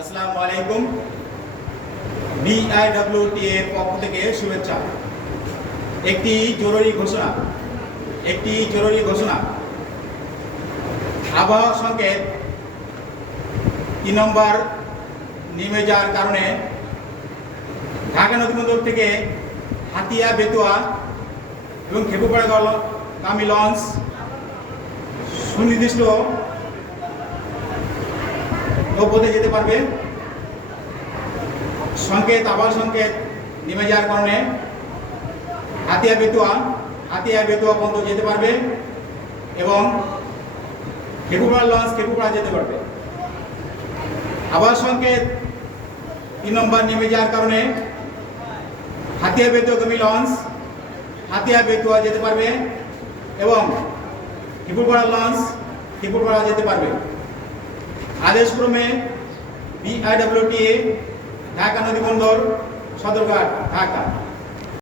আসসালামু আলাইকুম। বিআইডব্লিউটি এর পক্ষ থেকে শুভেচ্ছা। একটি জরুরি ঘোষণা। আবহাওয়া সংকেত 3 নম্বর নেমে যাওয়ার কারণে ঢাকা নদীবন্দর থেকে হাতিয়া, বেতুয়া এবং খেপুপাড়া গামী লঞ্চ সুনির্দিষ্ট নৌপথে যেতে পারবে। আবহাওয়া সংকেত নেমে যাওয়ার কারণে হাতিয়া বেতুয়া পর্যন্ত যেতে পারবে এবং খেপুপাড়া লঞ্চ খেপুপাড়া যেতে পারবে। আবহাওয়া সংকেত 3 নম্বর নেমে যাওয়ার কারণে হাতিয়া বেতুয়া গামী লঞ্চ হাতিয়া বেতুয়া যেতে পারবে এবং খেপুপাড়া লঞ্চ খেপুপাড়া যেতে পারবে। আদেশক্রমে বিআইডব্লিউটি ঢাকা নদীবন্দর, সদরঘাট, ঢাকা।